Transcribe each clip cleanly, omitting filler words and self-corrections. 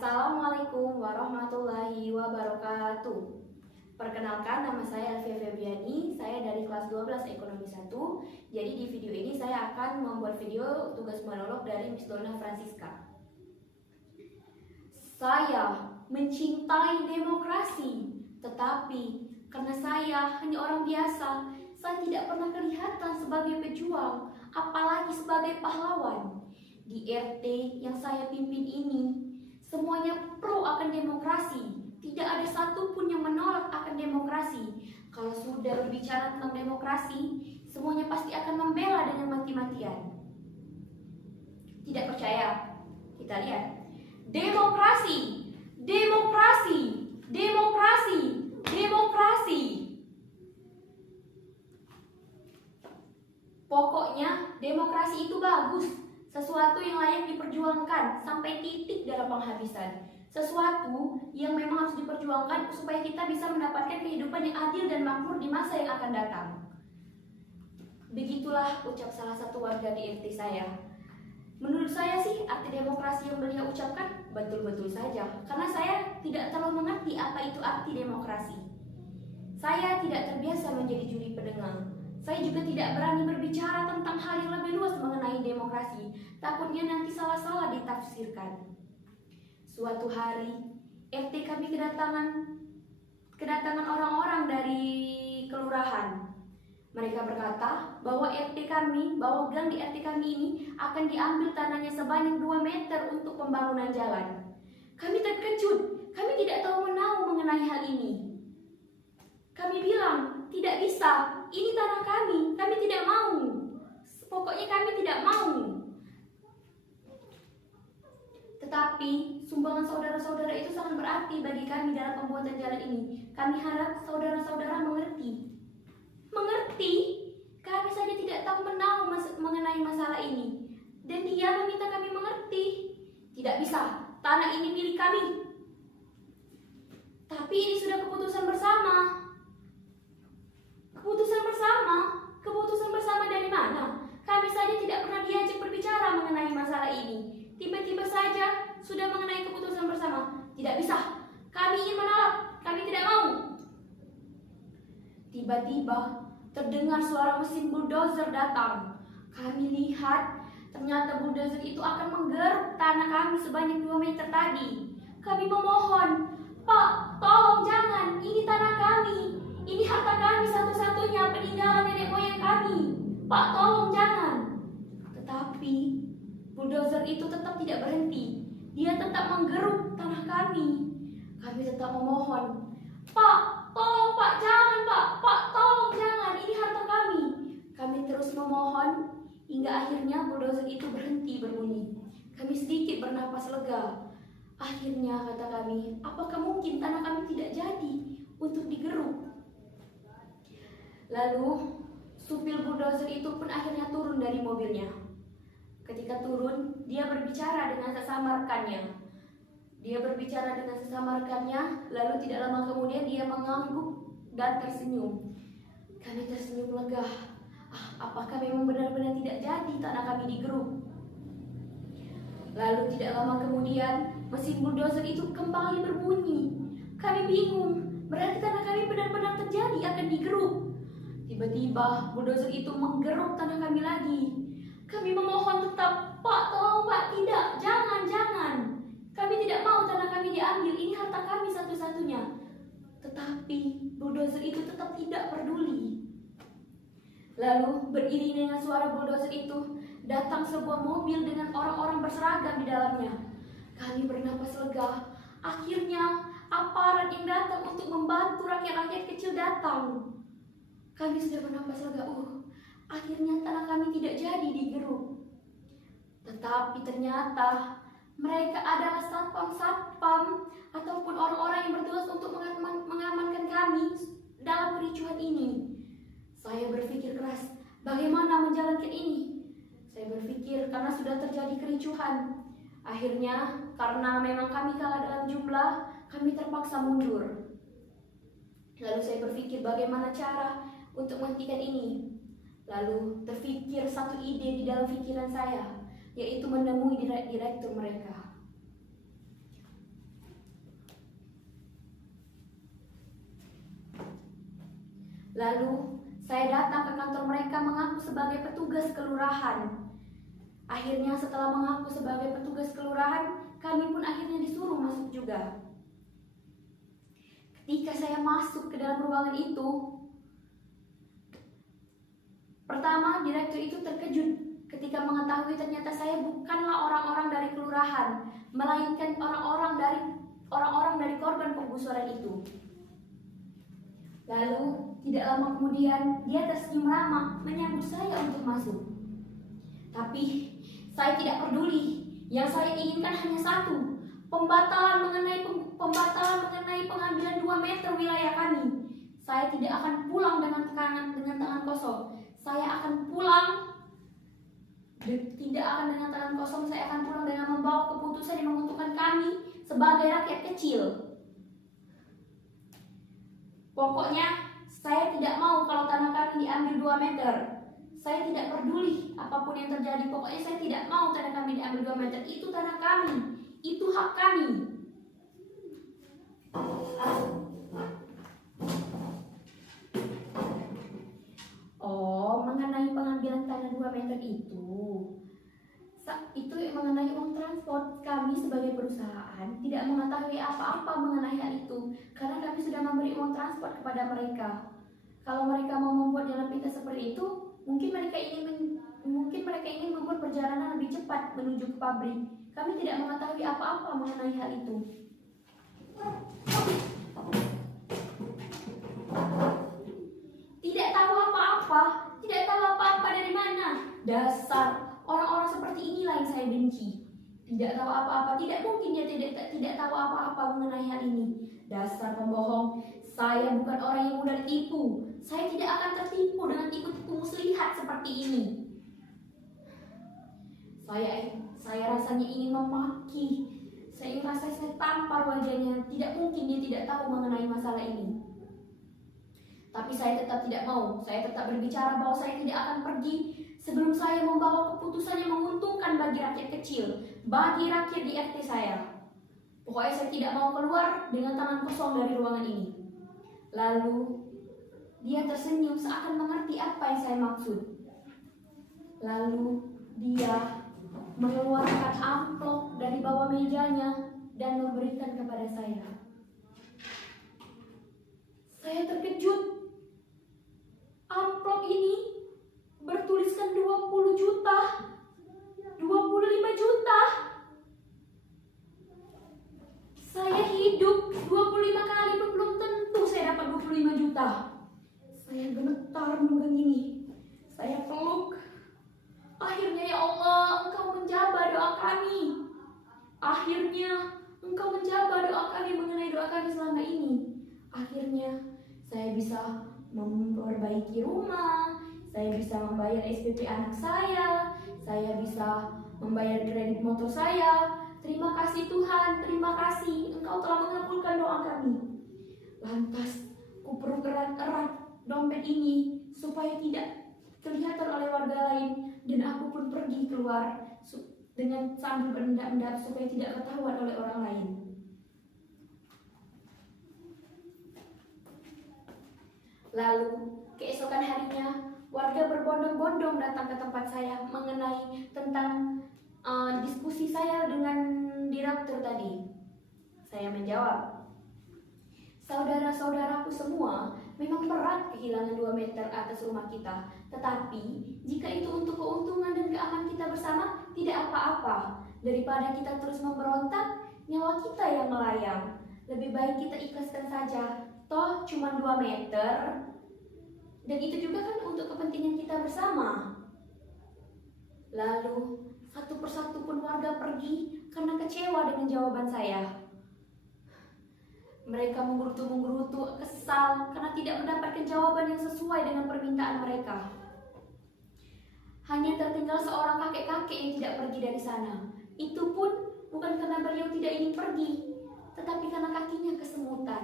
Assalamualaikum warahmatullahi wabarakatuh. Perkenalkan, nama saya Elvia Febriani, saya dari kelas 12 Ekonomi 1. Jadi di video ini saya akan membuat video tugas monolog dari Miss Donna Francisca. Saya mencintai demokrasi, tetapi karena saya hanya orang biasa, saya tidak pernah kelihatan sebagai pejuang, apalagi sebagai pahlawan. Di RT yang saya pimpin ini, semuanya pro akan demokrasi. Tidak ada satupun yang menolak akan demokrasi. Kalau sudah berbicara tentang demokrasi, semuanya pasti akan membela dengan mati-matian. Tidak percaya? Kita lihat. Demokrasi, demokrasi, demokrasi, demokrasi. Pokoknya demokrasi itu bagus. Sesuatu yang layak diperjuangkan sampai titik dalam penghabisan. Sesuatu yang memang harus diperjuangkan supaya kita bisa mendapatkan kehidupan yang adil dan makmur di masa yang akan datang. Begitulah ucap salah satu warga di RT saya. Menurut saya sih arti demokrasi yang beliau ucapkan betul-betul saja. Karena saya tidak terlalu mengerti apa itu arti demokrasi. Saya tidak terbiasa menjadi juri pendengar. Saya juga tidak berani berbicara tentang hal yang lebih luas mengenai demokrasi. Takutnya nanti salah-salah ditafsirkan. Suatu hari, RT kami kedatangan orang-orang dari kelurahan. Mereka berkata bahwa gang di RT kami ini akan diambil tanahnya sebanyak 2 meter untuk pembangunan jalan. Kami terkejut, kami tidak tahu menahu mengenai hal ini. Kami bilang, tidak bisa, ini tanah kami tidak mau. Pokoknya kami tidak mau. Tetapi sumbangan saudara-saudara itu sangat berarti bagi kami dalam pembuatan jalan ini. Kami harap saudara-saudara mengerti. Mengerti? Kami saja tidak tahu menahu mengenai masalah ini. Dan dia meminta kami mengerti. Tidak bisa, tanah ini milik kami. Tapi ini sudah keputusan bersama. Keputusan bersama dari mana? Kami saja tidak pernah diajak berbicara mengenai masalah ini. Tiba-tiba saja sudah mengenai keputusan bersama. Tidak bisa. Kami ingin menolak. Kami tidak mau. Tiba-tiba terdengar suara mesin bulldozer datang. Kami lihat ternyata bulldozer itu akan menggeruk tanah kami sebanyak 2 meter tadi. Kami memohon, Pak, tolong jangan. Ini tanah kami. Ini harta kami satu-satunya, peninggalan nenek moyang kami. Pak, tolong jangan. Tetapi bulldozer itu tetap tidak berhenti. Dia tetap menggeruk tanah kami. Kami tetap memohon, Pak, tolong Pak, jangan Pak. Pak, tolong jangan. Ini harta kami. Kami terus memohon hingga akhirnya bulldozer itu berhenti berbunyi. Kami sedikit bernapas lega. Akhirnya kata kami, apakah mungkin tanah kami tidak jadi untuk digeruk? Lalu supir bulldozer itu pun akhirnya turun dari mobilnya. Ketika turun, dia berbicara dengan sesama rekannya. Lalu tidak lama kemudian dia mengangguk dan tersenyum. Kami tersenyum lega. Apakah memang benar-benar tidak jadi tanah kami digeruk? Lalu tidak lama kemudian, mesin bulldozer itu kembali berbunyi. Kami bingung, berarti tanah kami benar-benar terjadi akan digeruk. Tiba-tiba bulldozer itu menggeruk tanah kami lagi. Kami memohon tetap, Pak, tolong Pak, tidak, jangan. Kami tidak mau tanah kami diambil, ini harta kami satu-satunya. Tetapi bulldozer itu tetap tidak peduli. Lalu beriring dengan suara bulldozer itu, datang sebuah mobil dengan orang-orang berseragam di dalamnya. Kami bernapas lega. Akhirnya aparat yang datang untuk membantu rakyat-rakyat kecil datang. Kami sudah bernapas lega. Akhirnya tanah kami tidak jadi digeruk. Tetapi ternyata mereka adalah satpam ataupun orang-orang yang bertugas untuk mengamankan kami dalam kericuhan ini. Saya berpikir keras, bagaimana menjalankan ini? Saya berpikir karena sudah terjadi kericuhan. Akhirnya karena memang kami kalah dalam jumlah, kami terpaksa mundur. Lalu saya berpikir bagaimana cara untuk menghentikan ini. Lalu terpikir satu ide di dalam pikiran saya, yaitu menemui direktur mereka. Lalu saya datang ke kantor mereka mengaku sebagai petugas kelurahan. Akhirnya setelah mengaku sebagai petugas kelurahan, kami pun akhirnya disuruh masuk juga. Ketika saya masuk ke dalam ruangan itu, pertama direktur itu terkejut ketika mengetahui ternyata saya bukanlah orang-orang dari kelurahan, melainkan orang-orang dari korban penggusuran itu. Lalu tidak lama kemudian dia tersenyum ramah menyambut saya untuk masuk. Tapi saya tidak peduli. Yang saya inginkan hanya satu, pembatalan mengenai pengambilan 2 meter wilayah kami. Saya tidak akan pulang dengan tangan kosong. Saya akan pulang tidak akan dengan tangan kosong. Saya akan pulang dengan membawa keputusan yang menguntungkan kami sebagai rakyat kecil. Pokoknya saya tidak mau kalau tanah kami diambil 2 meter. Saya tidak peduli apapun yang terjadi. Pokoknya saya tidak mau tanah kami diambil 2 meter. Itu tanah kami. Itu hak kami. Oh, mengenai pengambilan tanah 2 meter itu mengenai uang transport. Kami sebagai perusahaan tidak mengetahui apa-apa mengenai hal itu, karena kami sudah memberi uang transport kepada mereka. Kalau mereka mau membuat jalan pintas seperti itu, mungkin mereka ingin membuat perjalanan lebih cepat menuju ke pabrik. Kami tidak mengetahui apa-apa mengenai hal itu. Tidak tahu apa-apa dari mana? Dasar orang-orang seperti inilah yang saya benci. Tidak tahu apa-apa, tidak mungkin dia tidak tahu apa-apa mengenai hal ini. Dasar pembohong. Saya bukan orang yang mudah ditipu. Saya tidak akan tertipu dengan tipu-tipu muslihat seperti ini. Saya rasanya ingin memaki. Saya tampar wajahnya. Tidak mungkin dia tidak tahu mengenai masalah ini. Tapi saya tetap tidak mau. Saya tetap berbicara bahwa saya tidak akan pergi sebelum saya membawa keputusan yang menguntungkan bagi rakyat kecil, bagi rakyat di RT saya. Pokoknya saya tidak mau keluar dengan tangan kosong dari ruangan ini. Lalu dia tersenyum seakan mengerti apa yang saya maksud. Lalu dia mengeluarkan amplop dari bawah mejanya dan memberikan kepada saya. Saya terkejut. Amplop ini bertuliskan 20 juta, 25 juta. Saya hidup 25 kali pun belum tentu saya dapat 25 juta. Saya gemetar memegang ini. Saya peluk. Akhirnya ya Allah, Engkau menjawab doa kami. Akhirnya Engkau menjawab doa kami mengenai doa kami selama ini. Akhirnya saya bisa memperbaiki rumah, saya bisa membayar SPP anak saya bisa membayar kredit motor saya. Terima kasih Tuhan, terima kasih Engkau telah mengabulkan doa kami. Lantas kupeluk erat-erat dompet ini supaya tidak kelihatan oleh warga lain, dan aku pun pergi keluar dengan sambil berendap-endap supaya tidak ketahuan oleh orang lain. Lalu keesokan harinya warga berbondong-bondong datang ke tempat saya mengenai tentang diskusi saya dengan direktur tadi. Saya menjawab, saudara-saudaraku semua, memang berat kehilangan 2 meter atas rumah kita. Tetapi jika itu untuk keuntungan dan keamanan kita bersama, tidak apa-apa. Daripada kita terus memberontak, nyawa kita yang melayang. Lebih baik kita ikhlaskan saja. Toh cuma 2 meter. Dan itu juga kan untuk kepentingan kita bersama. Lalu satu persatu pun warga pergi karena kecewa dengan jawaban saya. Mereka menggerutu, kesal karena tidak mendapatkan jawaban yang sesuai dengan permintaan mereka. Hanya tertinggal seorang kakek-kakek yang tidak pergi dari sana. Itu pun bukan karena beliau tidak ingin pergi, tetapi karena kakinya kesemutan.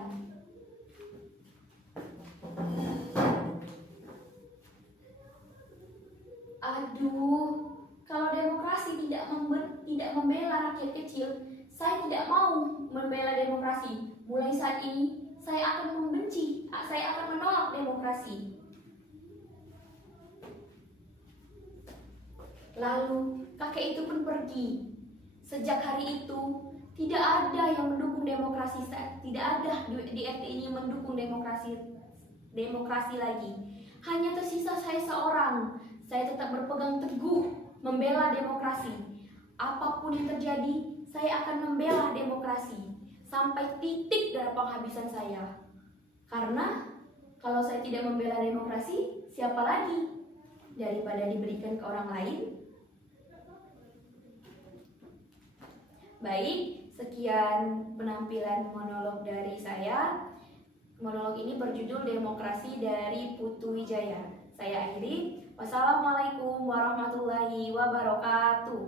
Aduh, kalau demokrasi tidak membela rakyat kecil, saya tidak mau membela demokrasi. Mulai saat ini, saya akan membenci, saya akan menolak demokrasi. Lalu kakek itu pun pergi. Sejak hari itu tidak ada yang mendukung demokrasi, tidak ada di RT ini mendukung demokrasi lagi. Hanya tersisa saya seorang. Saya tetap berpegang teguh membela demokrasi. Apapun yang terjadi, saya akan membela demokrasi sampai titik darah penghabisan saya. Karena kalau saya tidak membela demokrasi, siapa lagi? Daripada diberikan ke orang lain. Baik, sekian penampilan monolog dari saya. Monolog ini berjudul Demokrasi dari Putu Wijaya. Saya akhiri. Wassalamualaikum warahmatullahi wabarakatuh.